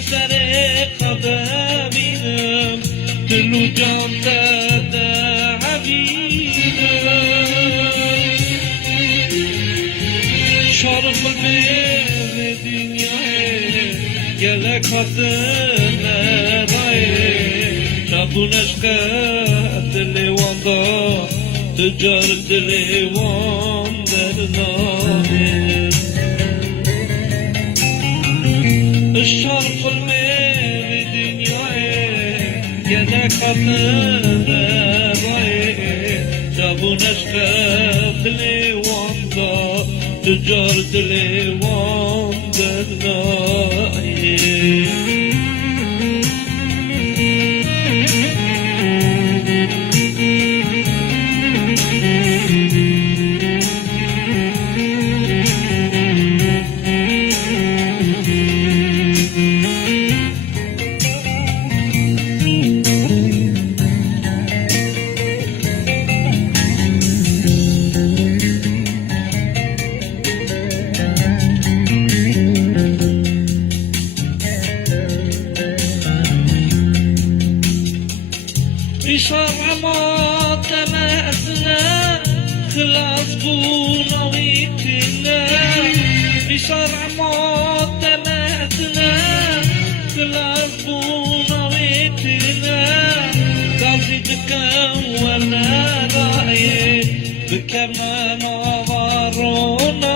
سر قدمینم دل و جان داده حبیبم شارق به دنیای گله کاتن رای شبونش قتل واندا تجارت لیوان در نامه الشرق المه دنیای گله کاتن رای شبونش قتل واندا تجارت لیوان در نامه بشرع تماسنا خلاص بونا ويتنا بشرع تماسنا خلاص بونا ويتنا قصدي تكون رايي بكرنا نظرنا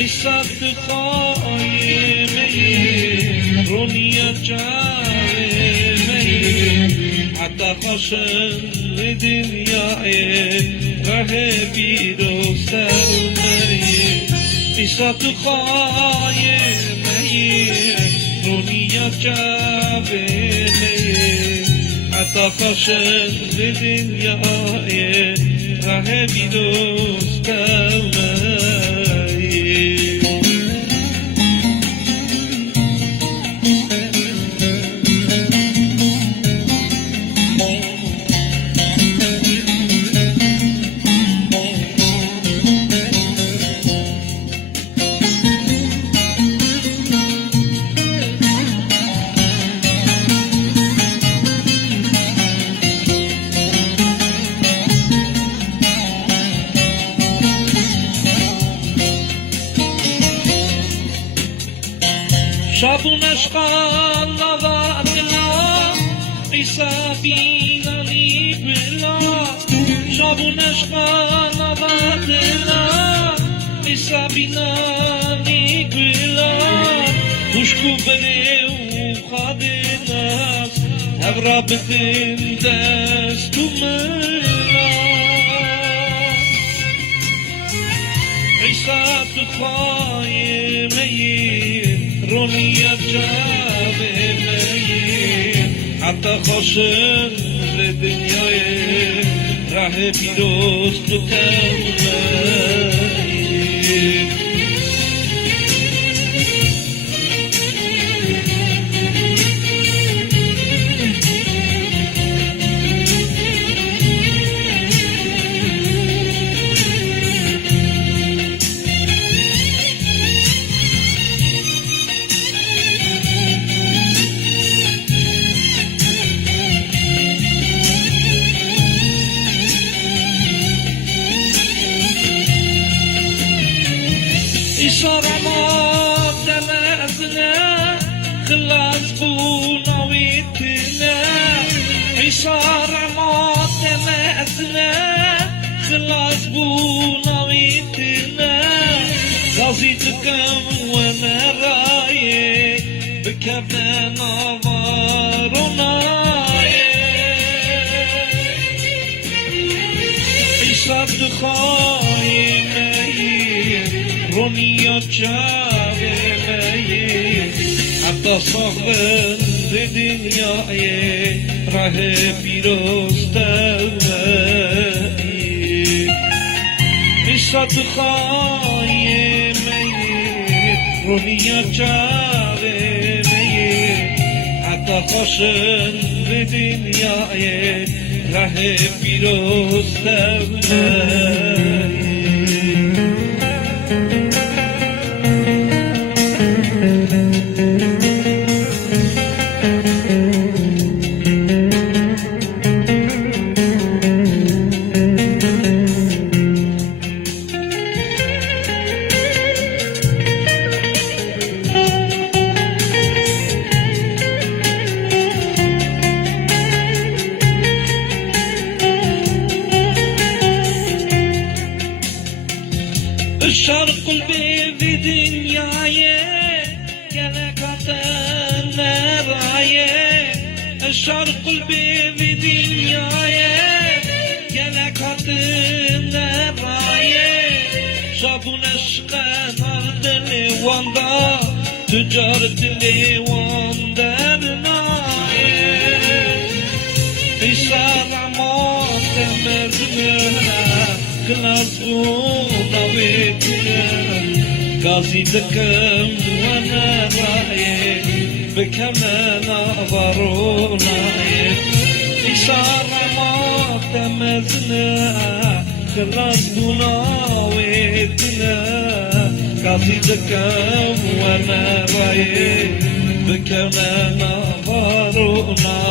الشرط خايمين رونيا جارمي حتى خشن لدنياي رهبي دوستمي إشات خايمي رونيا جارمي حتى خشن لدنياي رهبي دوستمي شابون اشقان نوادنا حسابينا لي بلا شابون اشقان نوادنا حسابينا لي بلا وشكو بني وخادنا هبرا بثن دستو ملا عيسى تخايمين رونيا جابمي حتى خشن لدنياي راه بيروز بكمي إشارة تماسنا خلاص بونا ويتنا إشارة تماسنا خلاص بونا ويتنا غازيتك وانا رايي بكفنا نظرنا إشارة خايمين رونيا جارمي حتى صغن لدنياي راه بيروز دمي إشات خايمي رونيا جارمي حتى خشن لدنياي راه بيروز دمي الشرق قلبي في دنياي كلا كتن رايه الشرق قلبي في دنياي كلا كتن رايه شافون عشقان عرض ليواندا تجارة ليواندا بنايه إشارة موت مرمنا كلاسونا ويتنا قاسي دكم وانا رايه بكمانا ضرونا إشارة موت مرمنا كلاسونا ويتنا قاسي دكم وانا رايه بكمانا ضرونا